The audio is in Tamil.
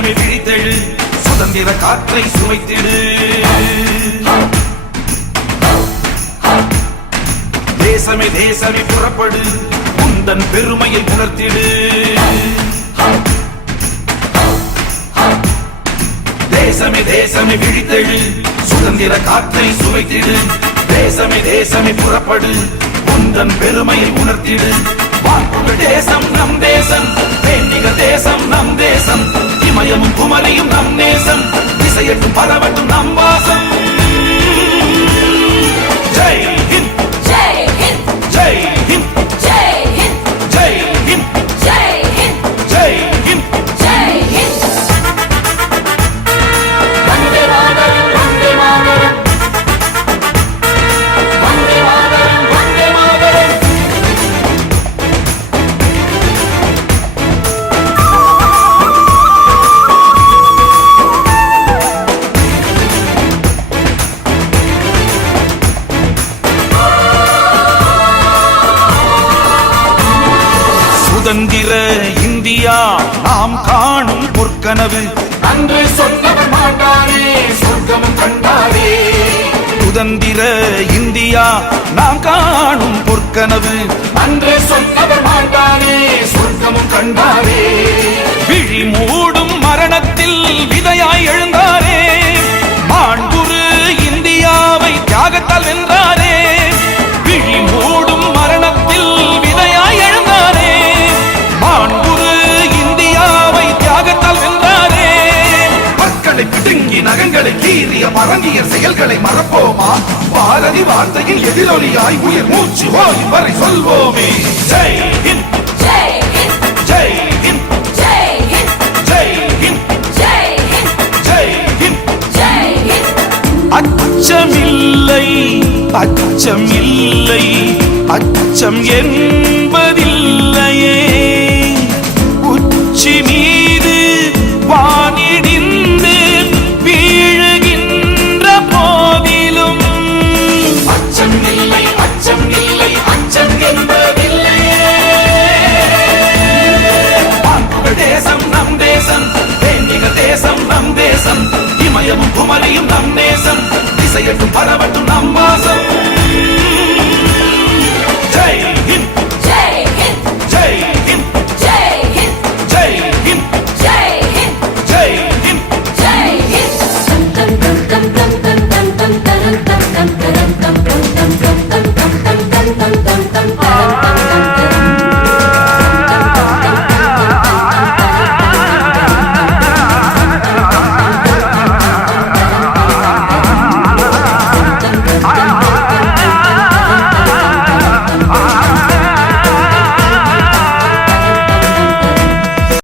தேசமே விழித்தெழு சுதந்திர காற்றை சுவைத்திடு தேசமே தேசமே புறப்படு உந்தன் பெருமையை உணர்த்திடு தேசமே தேசமே விழித்தெழு சுதந்திர காற்றை சுவைத்திடு தேசமே தேசமே புறப்படு உந்தன் பெருமையை உணர்த்திடு வான்புகழ் தேசம் நம் தேசம் தேன்மிகழ் தேசம் நம் தேசம் இமயமும் குமரியும் நம் நேசம் திசையட்டும் பரவட்டும் நம் வாசம் ஜெய் ஹிந்த் ஜெய் ஹிந்த் ஜெய் ஹிந்த் ஜெய் ஹிந்த் ஜெய் ஹிந்த் ஜெய் ஹிந்த் ஜெய் ஹிந்த் ஜெய் ஹிந்த் வந்தே மாதரம் வந்தே மாதரம் வந்தே மாதரம் வந்தே மாதரம் சுதந்திர இந்தியா நாம் காணும் பொற்கனவு அன்று சொன்னவர் மாட்டாரே சொர்க்கமும் கண்டாரே சுதந்திர இந்தியா நாம் காணும் பொற்கனவு அன்று சொன்னவர் மாட்டாரே சொர்க்கமும் கண்டாரே விழி மூடும் மரணத்தில் விதையாய் எழுந்தாரே மாண்புறு இந்தியாவை தியாகத்தால் வென்றாரே விழி மூடும் மரணத்தில் விதையாய் எழுந்தாரே மாண்புறு இந்தியாவை தியாகத்தால் வென்றாரே மக்களை பிடுங்கி நகங்களை கீறிய பரங்கிய செயல்களை மறப்போமா பாரதி வார்த்தையில் எதிரொலியாய் உயிர் மூச்சு ஓய் வரை சொல்வோமே ஜெய் ஹிந்த் ஜெய் ஹிந்த் ஜெய் ஹிந்த் ஜெய் ஹிந்த் ஜெய் ஹிந்த் ஜெய் ஹிந்த் ஜெய் ஹிந்த் ஜெய் ஹிந்த் அச்சமில்லை அச்சமில்லை அச்சம் என்பதில்லையே உச்சி மீது வானிடிந்து வீழுகின்ற போதிலும் அச்சம் இல்லை அச்சம் இல்லை அச்சம் என்பதில்லையே வான்புகழ் தேசம் நம் தேசம் தேன்மிகழ் தேசம் நம் தேசம் இமயமும் குமரியும் நம் நேசம் திசையட்டும் பரவட்டும் நம் வாசம்